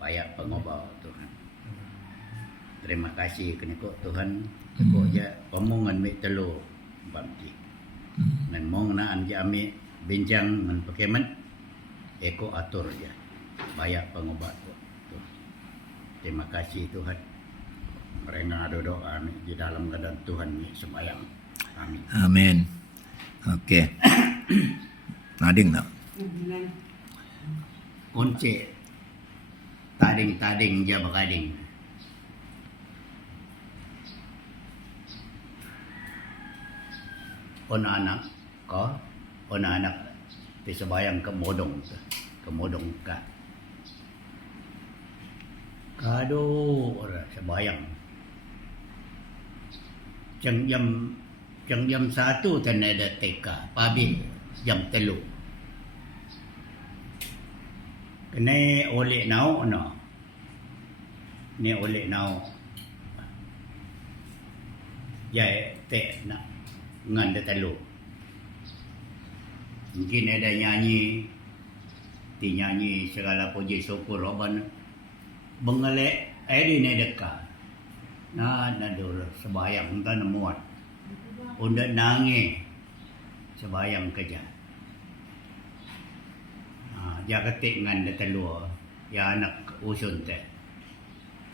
banyak pengubah Tuhan. Terima kasih kena kok Tuhan. Kok je omongan mik telu bamti. Dan mong na anje ami bincang men pekemen eko atur je. Banyak pengubah tu. tu. Terima kasih Tuhan. Mereka ada doa di dalam keadaan Tuhan ni sembahyang. Amin. Amin. Okey. Nading tak? Kunci tading-tading je berkading. Ona anak ko, ona anak di sebayang ke modong tu, ke modong ka. Kado ora sebayang. Jam jam jam jam satu tan ada TK, pabi jam telu. Kena oleh nau no. Ni oleh nau. Ya te nak ngan dia telu. Mungkin ada nyanyi ti nyanyi segala puji syukur Roban bengelek edi ne dekat. Na na dur sebayang tan muat. Unda nangi sebayang kerja. Ha, dia ketik dengan dia telur. Ya anak usun teh.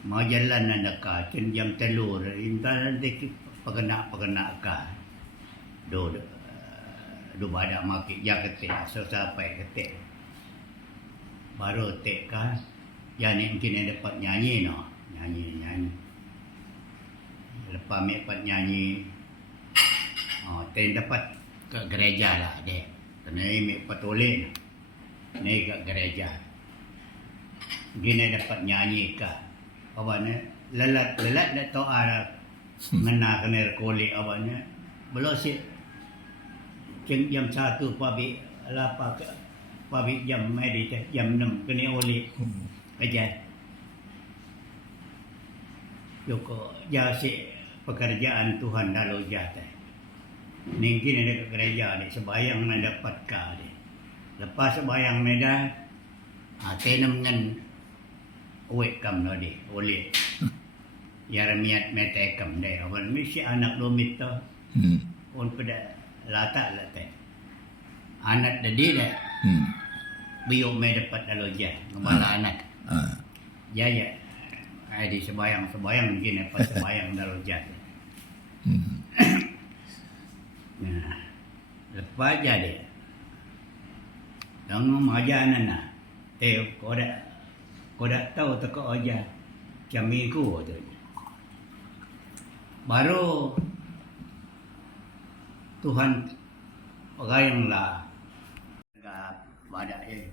Mau jalan nak ka, jam telur. Intan nanti pegena-pegena ka. Do do badak maki ya ketik so sampai ketik. Baru tek ka. Ya ni mungkin dia dapat nyanyi no. Nyanyi nyanyi. Lepas mek dapat nyanyi. Oh, ten dapat ke gereja lah dia. Kena mek patolin. Ni kat gereja. Gini dapat nyanyi ka. Apa ni? Lelat lelat dah toa dah. Mena kena kulit apa ni? Belum si jam jam satu pabi lapa ke pabi jam medi teh jam enam kena oleh kerja. Joko ya si pekerjaan Tuhan dalam jatah. Ni kini ada ke gereja ni sebayang nak dapat ka ni. Lepas sebayang meda ha, tenam dengan uwek kam no di oleh. Ya ramiat mete kam de. Awan misi anak lumit to. Hmm. On pada lata late. Anak dedi de. Hmm. Biyo me dapat dalam jah. Ngembala anak. Ah. Ya ya. Ai di sebayang sebayang mungkin apa sebayang dalam jah. Hmm. Nah, lepas aja dia. Dang maja nana. Eh, kau dah kau dah tahu tak kau aja. Jamiku tu. Baru Tuhan pegayang lah. Agak badak eh.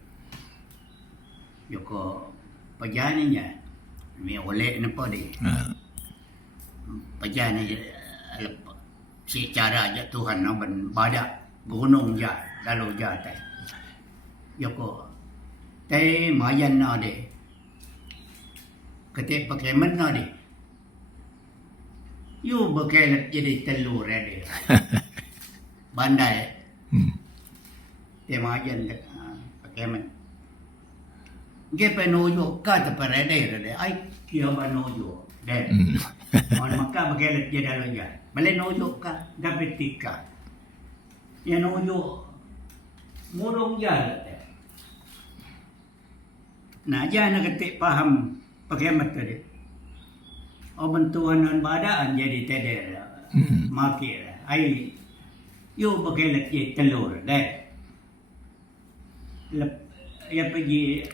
Yoko pejaninya. Mi oleh napa dia. Pejan aja si cara aja Tuhan no ben badak gunung ja lalu ja tai yoko tai mayan na de kete pakai men na de yu pakai jadi telur de bandai Hmm. te mayan de pakai men ge pe no yo ka te pare de de ai kia ba no yo de. Orang dia dalam ya. Boleh nojuk ka, dapat tika. Ya nojuk murung ya. Nah, jangan ketik paham pakai mata dia. Oh bentuan dan badaan jadi teder. Hmm. Maki lah. Ai yo bergelet dia telur deh. Lep, ya pergi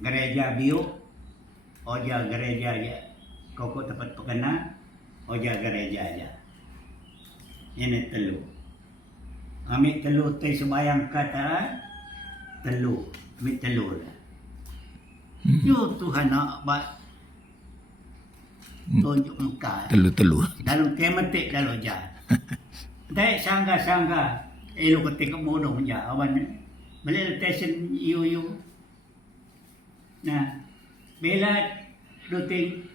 gereja bio. Oja gereja ya. Kau tempat pekena. Oja gereja aja. Ini telu. Ambil telu teh sembayang kata telu. Ambil telu lah. Hmm. Yo Tuhan nak buat tunjuk muka. Telu-telu. Dalam kemetik dalam jah. Dai sangga-sangga. Elo ketika bodong ja awan. Beli tesen yu yu. Nah, bela duting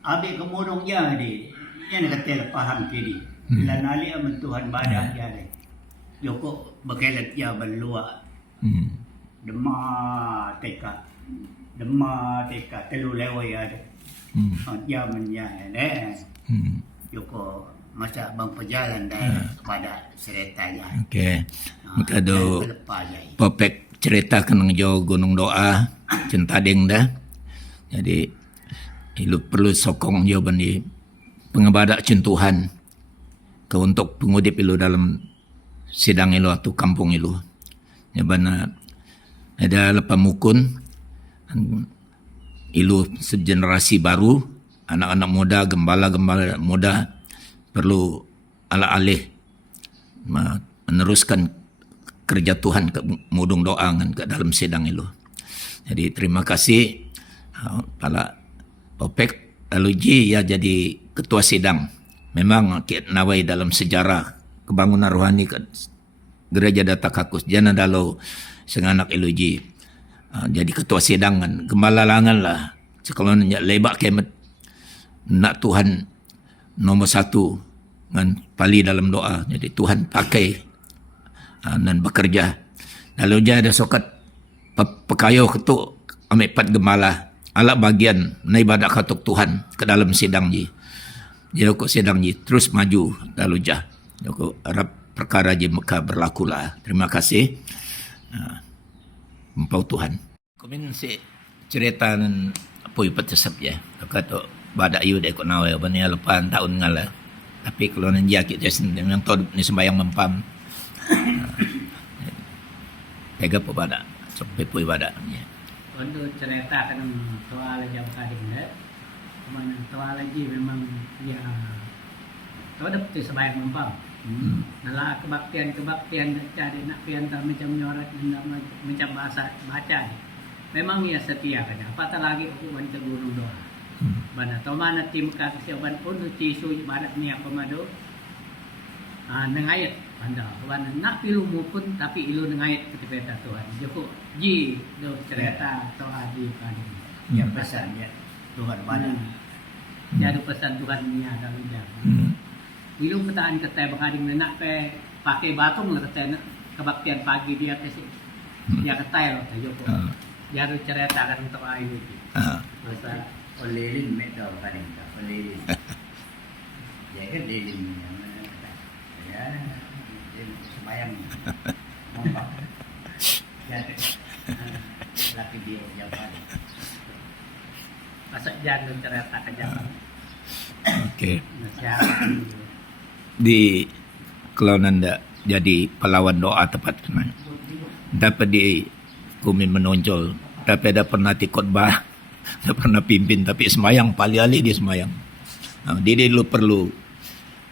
abi kemodong ja di. Yan kata paham kini. Bila nali aman Tuhan badak ja de. Yoko bekelet ja belua Hmm. Dema teka Dema tika telu lewai ada. Hmm. Oh, Zaman ya, eh. Hmm. Joko masa bang perjalan dah pada sereta ya. Okey. Maka do ya. popek cerita kenang jo gunung doa centading dah. Jadi ilu perlu sokong jo bani pengebadak centuhan ke untuk pengudip ilu dalam sidang ilu atau kampung ilu. Ya bana ada lepas mukun ilu segenerasi baru anak-anak muda gembala-gembala muda perlu ala alih ma- meneruskan kerja Tuhan ke mudung doa ke dalam sidang itu. Jadi terima kasih pala OPEC lalu Ji ya jadi ketua sidang. Memang kit nawai dalam sejarah kebangunan rohani ke gereja data kakus jana dalau senganak iluji uh, jadi ketua sidang kan gembala langan lah sekalon nak lebak kemet nak Tuhan nomor satu kan pali dalam doa jadi Tuhan pakai uh, dan bekerja. Lalu dia ada sokat pe- pekayo ketuk ambil pat gemala ala bagian na ibadat katuk Tuhan ke dalam sidang ji. Dia kok sidang ji terus maju lalu jah. Kok harap perkara ji meka berlaku lah. Terima kasih. Uh, Empau Tuhan. Kumin si cerita nan apa yu petesap ya. Kata badak yu dek kok nawe bani lepan tahun ngala. Tapi kalau nan dia kita yang tahu ni sembayang mempam. Tega po bada. So pepoy bada. Ya. Untuk cerita kan tua lagi kadang dah. Mana tua lagi memang dia tua dah betul sebayang mempam. Hmm. Nala kebaktian kebaktian cari nak piantar macam nyorat nak macam bahasa baca. Memang ia setia kan. Apatah lagi aku wanita gunung doa. Hmm. Bana to mana tim ka kesiapan pun tisu ibadat ni apa mado. Ah nengayat anda bana nak pilu mu pun tapi ilu nengayat ketepeta Tuhan. Joko ji do cerita to adi kali. Ya pesan ya. Tuhan mana. Hmm. Jadi pesan Tuhan ni ada. Hmm. Ilu ketaan ketai bakading na nak pe pakai batung lah nak kebaktian pagi dia kasi. Dia ketai lo Joko. Ah. Jadi cerita kan to ayu. Ah. Masa tau kadang tak. Oh lilin. Ya kan lilin yang ya dia. Nampak. Ya. Laki dia jawapan. masa jangan cerita ke jalan. Okey. Nasihat. Di kalau nanda jadi pahlawan doa tepat kena. Dapat di kumin menonjol. Tapi ada pernah di khotbah. Ada pernah pimpin tapi semayang paling ali dia semayang. Ha, dia, dulu perlu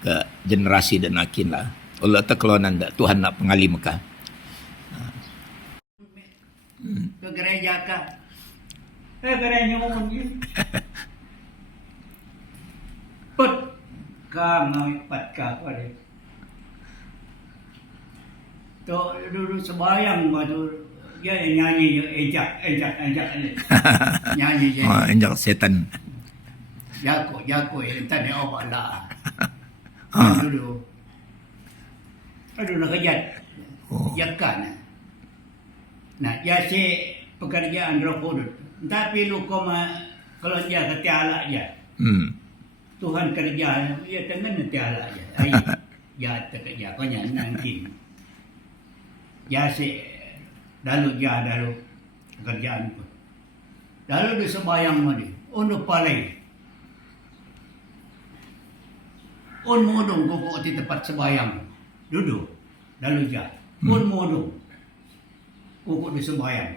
ke generasi dan akin lah. Allah tak kalau nanda Tuhan nak pengali Mekah. Ke gereja ka. Eh gereja ngomong ni. Put ka ngai pat ka pare. To dulu sembayang waktu dia nyanyi ejak ejak ejak ni. Nyanyi je. Ha, enjak setan. Jako jako entar ni awak lah. Ha. Dulu. Aduh nak kejat. Oh. Ya kan. Nah, ya si pekerjaan roh Tapi lu koma kalau dia ketiala aja. Hmm. Tuhan kerja ya dengan ketiala aja. Ai ya kerja kau nanti. Ya si dalu ya dalu kerjaan pun. Dalu di sembayang madi. Ono palai. On modong koko di tempat sembayang. Duduk. Dalu ja. On modong. Koko di sembayang.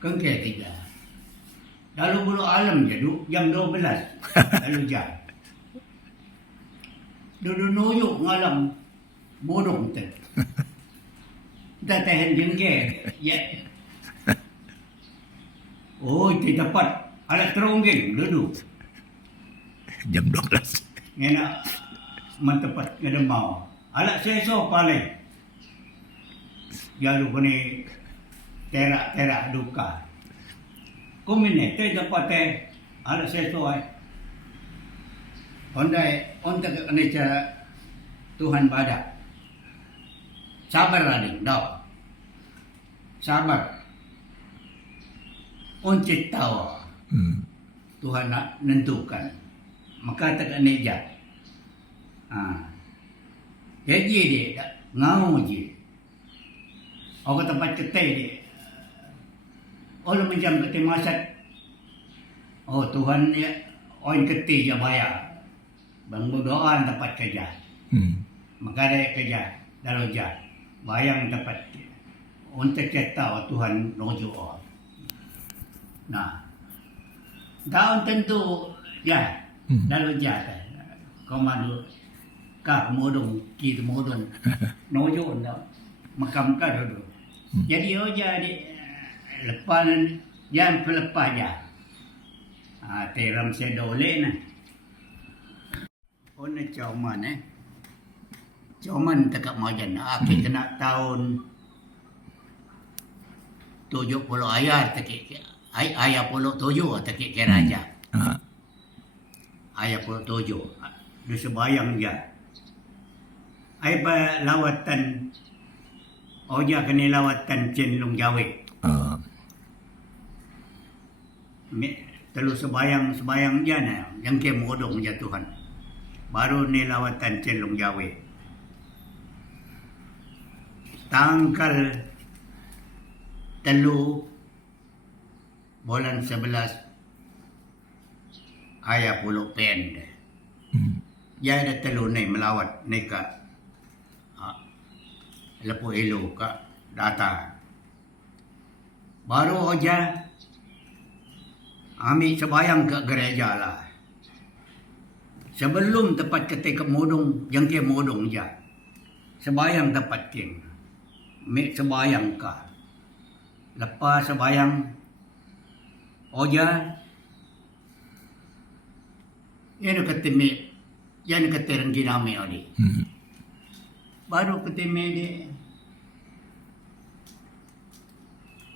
Kan kaya tiga. Lalu bulu alam je, du, jam 12. Lalu ja. Duduk nuyuk ngalam. Bodong tu. Dah tahan jengke. Ya. Oh, itu dapat. Alat teronggeng, duduk. Jam 12. Ngena mentepat ngedemau. Alat seso paling. Jalu kini terak-terak duka. Kumine, te dapat te alat seso ay. Ondai, onta ke cara Tuhan badak. Sabar adik, dah. Sabar. Uncit tahu. Hmm. Tuhan nak nentukan. Maka tak neja. Ha. Jadi dia tak ngau je. Orang tempat ketai dia. Orang macam ketai masat. Oh Tuhan ya orang ketai je bayar. Bang berdoa tempat kerja. Hmm. Maka ada kerja dalam jah. Bayang dapat untuk kita Tuhan nojo. Nah, daun tentu ya Hmm. dalam jah. Komando ka modong kita modong nojo na makam ka dulu. Hmm. Jadi oh jadi lepas yang pelepas ya. Ah, teram sedole na. Oh, na cauman eh. Cauman tekak majan. Aki kena tahun 70 ayat tekik ay ayat puluh tujuh tekik ke raja. Ha. Ayat puluh tujuh. Dia sebayang dia. Ay pa lawatan Oja kena lawatan cenlung jawi. Ah. Mi- Telu sebayang sebayang dia na yang ke modong ya Tuhan. Baru ni lawatan cenlung jawi. Tangkal telu bulan sebelas ayat puluh pen. Hmm. Ya ada telu ni melawat ni ka ha, lepo elu ka data. Baru aja Ami sebayang ke gereja lah. Sebelum tepat ketika modong, yang ke modong je. Sebayang tepat king. Mek sebayang ka. Lepas sebayang, oja, yan kata mek, yan kata renggi nami odi. Hmm. Baru kata mek dia,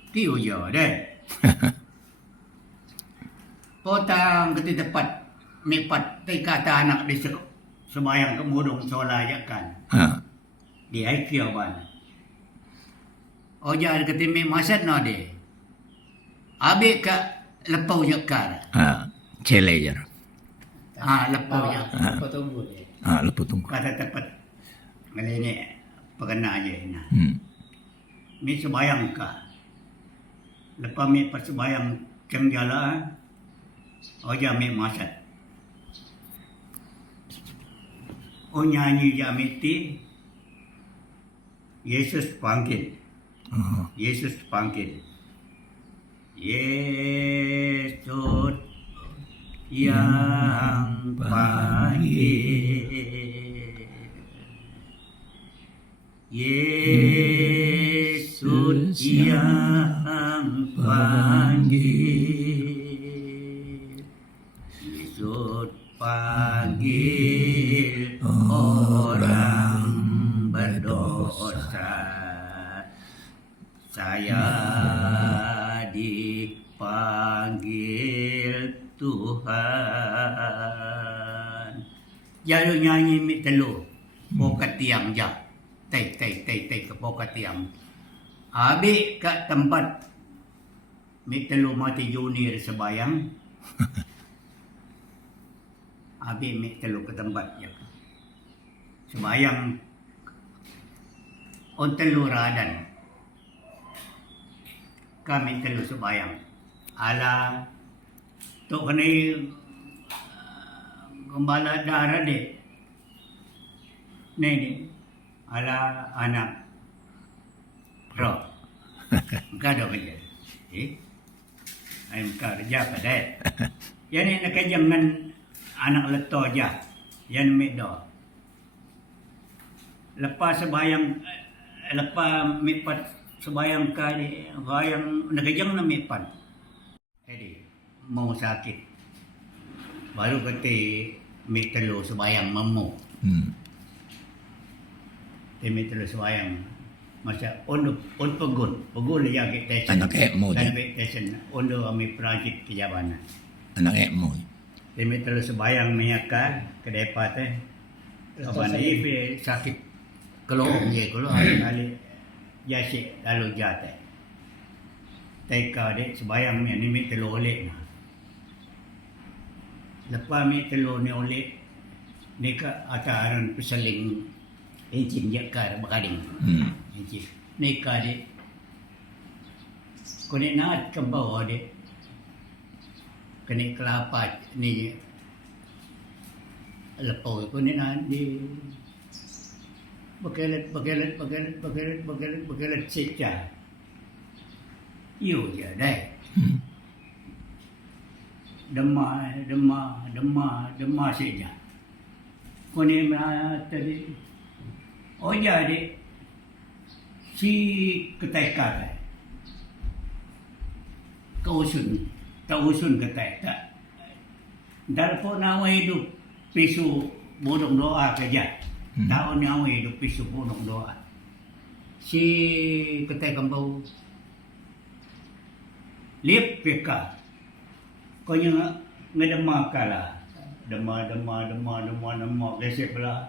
Tiu je deh. Potang keti tepat mepat te kata anak di sek sembayang kemudung sola yakan. Ha. Di ai kio ban. Oja keti me masat no de. Abe ka lepau yakar. Ha. Cele je. Ah lepau ya. Apa tunggu dia. Ha, lepas tunggu. Kata tepat. Ngale ni pekena aja na. Hmm. Mi sembayang ka. Lepas mi pas sembayang cem jala. Oja mi masat. O nyanyi jamiti. Yesus panggil. Oh. Yesus panggil. Yesus yang panggil. Yesus yang panggil. Saya dipanggil Tuhan. Jalu nyanyi mi telu. Pokat tiang jap. Tay, tay, tay, tay ke pokat tiang. Abi kat tempat mi telu mati junior sebayang. Abi mi telu ke tempat ya. Sebayang on telu radan. Kami telu sebayang. Ala tu kena gembala darah dek. Ni ni. Ala anak. Bro. Kau dah kerja. Eh? Ayam kau kerja pada. Yang ni nak kerja dengan anak leto je. Yang ni do. Lepas sebayang eh, lepas mipat sebayang kali bayang nakajang na mipan. Jadi mau sakit. Baru kata mi telu sebayang mamu. Hmm. Temi telu sebayang masa ondo on pegun pegun dia ke station. Anak ekmo Dan je. be station ondo ami project kejabanan. Anak ekmo. Temi telu sebayang meyaka ke depa teh. Kapan ipe sakit keloong je kalau ali ali jasi lalu jate. teka dek sebayang ni ni mik telur oleh nah. Lepas mik telur ni oleh ni ke atas aran peseling enjin jakar berkading. Hmm. Enjin. Ni ke dek. Kau ni nak ke bawah dek. Kena kelapa ni lepau kau ni nak di Bekelet, bekelet, bekelet, bekelet, bekelet, bekelet secah. Yo je dah. Hmm. Demah, demah, demah, demah saja. Kau ni mana tadi? Oh jadi si keteka dah. Kau usun, tak usun ketek tak. Dalpo nawa hidup pisu bodong doa kerja. Hmm. Tahun nawa hidup pisu bodong doa. Si ketek kembau liep peka. Kau yang ngedema kala. Dema, dema, dema, dema, dema, gesek pula.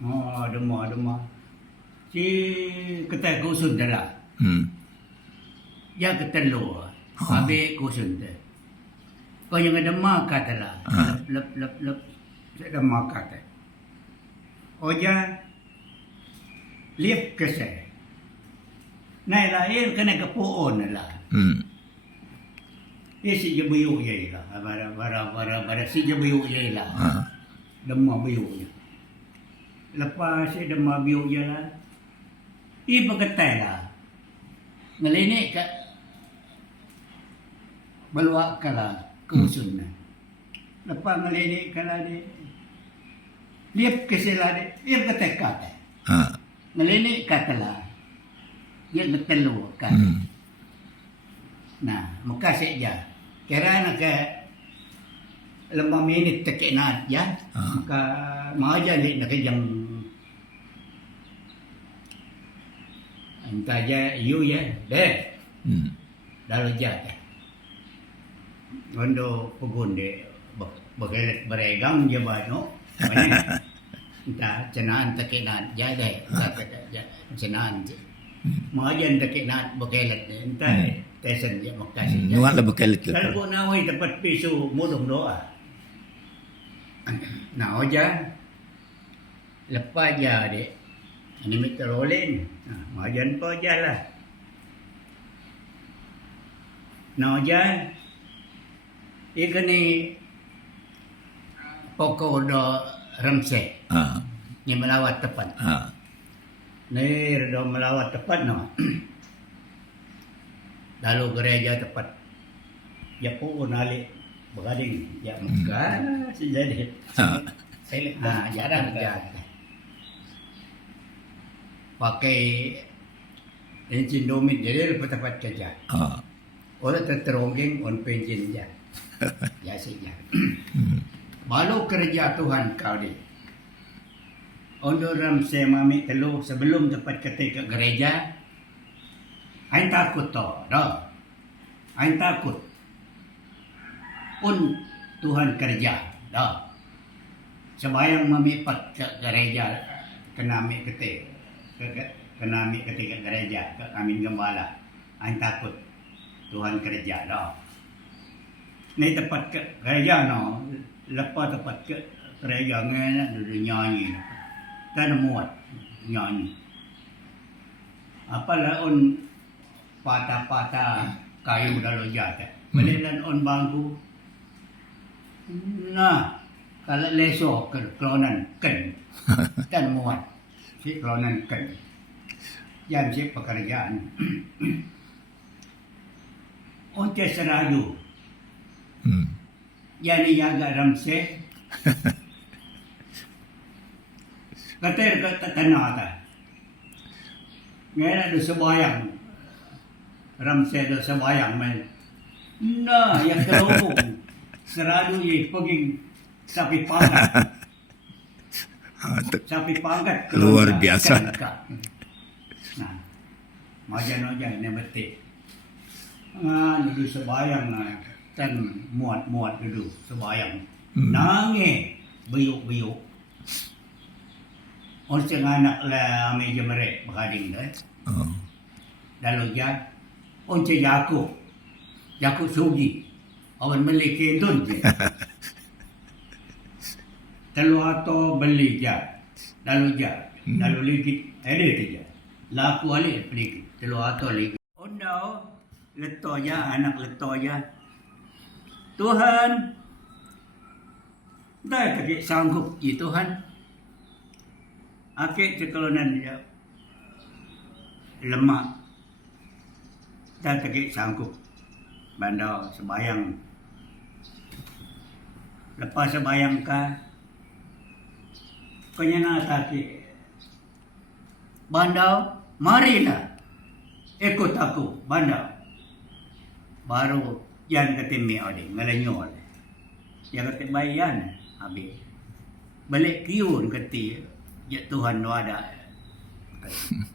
Oh, dema, dema. Si ketek kusun dah Hmm. Ya ketelu. Habis kusun tu. Kau yang ada makan tu lah. Ha. Lep, lep, lep. Saya ada makan tu. Oja. Liep ke saya. Naik lahir kena ke pohon lah. Hmm. Ia si je buyuk je lah. Bara, bara, bara, bara. Si je buyuk je lah. Ha. Demam buyuk je. Lepas si demam buyuk je lah. Ia berketai lah. Ngelinik kat Beluak kala ke usun hmm. Lepas ngelinik kala ni Liap kesela ni Liap ke tekat Ha. Ngelinik kata lah Dia bertelur kan Hmm. Nah, muka saja. Kira nak ke lima minit tekik nak ya. Ah. Maka mau aja ni nak jam Entah aja you ya. Deh. Hmm. Lalu jat. Gondo pegun de begelet beregang je bano. Entah cenaan tekik nak ya deh. Kata ya cenaan je. Mau aja tekik nak begelet entah Hmm. tesen je makasih. je. Nuat lah bekal ke. Kalau kau nawai tempat pisu mudung doa. Nah, oja. Lepas aja dek. Ha. Ni melawat tepat. Ha. Ni do melawat tepat no. Lalu gereja tepat. Ya pun alik bergading. Ya muka si jadi. Ha. Ha, jarang kerja. Pakai enjin domit jadi lepas tepat kerja. Ha. Orang terterongeng on penjin je. Ya sih ya. Baru kerja Tuhan kau ni. Untuk ram saya mami telu sebelum dapat ketika gereja. Ain takut to, dah. Ain takut. Pun Tuhan kerja, dah. Sebayang mami pat ke gereja kena ambil ketik. Ke, ke, kena ambil ketik ke gereja, ke amin gembala. Ain takut. Tuhan kerja, dah. Ni tempat ke gereja no. Lepas tempat ke gereja ngena duduk nyanyi. Tak muat nyanyi. Apalah on patah-patah kayu dalam jatuh. Melihat on bangku. Nah, kalau leso ke kelonan ken. Tak muat. Si kelonan ken. Yang si pekerjaan. Once seraju. Hmm. Yani jaga ramse. Kata kata tanah ta. Ngayon ada sebayang. Ramse ada sebayang man. Nah, yang terhubung. Seradu ye pergi sapi pangkat. Tu- Sapi pangkat. Luar biasa. Nah, majan-majan ni betik. Ah, duduk sebayang na. Kan muat-muat duduk sebayang. Hmm. Nangis. Orang anak lah ame je merek berkading dah. Oh. Lalu jat. Once Yakub. Yakub Sugi. Orang beli kendun je. Telur atau beli je. Lalu je. Lalu lagi. Ada tu je. Laku alik pergi. Telur atau lagi. Oh no. Je. Anak je. Tuhan. Dah tak sanggup. Ya Tuhan. Akik cekalonan dia. Lemak. Dah tak sanggup. Bandar sebayang. Lepas sebayang ka. Nak sakit. Bandar. Marilah. Ikut aku. Bandar. Baru yang kata mi ade. Ngelenyol. Yang kata bayan. Habis. Balik kiun kata. Ya Tuhan no ada.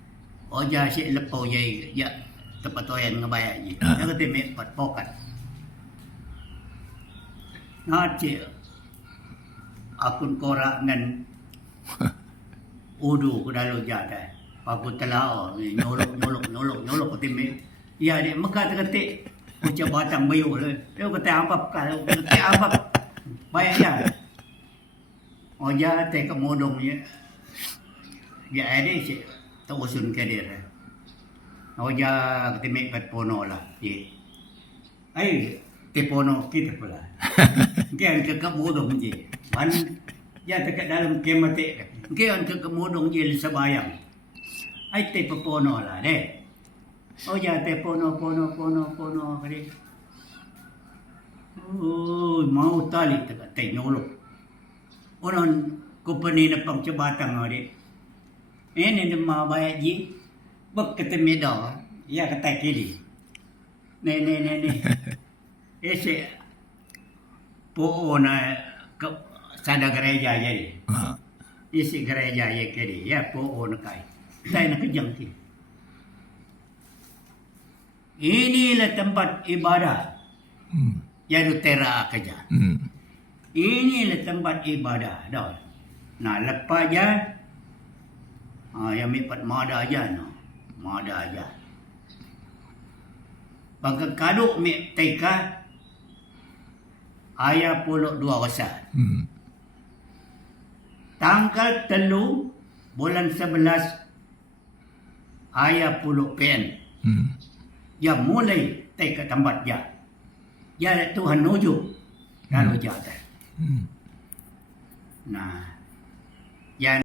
Oh ja si lepau ye ya tempat toyan ngebayar je. Ah. Yang kata mi pat pokat. Ngace akun korak ngan udu ku dalu jada. Paku telah ni nyolok nyolok nyolok nyolok kata mi. Ya dia meka terketik ucap batang bayu le. Dia kata apa kalau kata apa bayar ya. Oh ja te kemodong ye. Ya ada si tak usun ke dia. Oh ja kata mi pat pono lah. Ye. Ai te pono kita pula. Kian ke kemodong je. Man ya dekat dalam kemate. Kian ke kemodong je sebayang. Ai te pono lah deh. Oh ya te pono pono pono pono kali. Oh mau tali dekat te nyolok. Orang company na pang cabatang adik. Ini ni mau bayar ji. Bak kata meda. Ya kata kiri. Ne ne ne ne. Ese po na ke sada gereja jadi. Ha. Isi gereja ya kiri. Ya po na kai. Saya nak kejang ti. Inilah tempat ibadah. Hmm. Yang tera kerja. Hmm. Inilah tempat ibadah dah. Nah, lepas je ah yang mipat mada aja no. Mada aja. Bangka kaduk mi teka ayah puluh dua wasa. Hmm. Tanggal telu bulan sebelas ayah puluh pen. Hmm. Ya mulai teka tempat ya. Ya Tuhan nuju. Kalau jatuh. Hmm. Nah, yang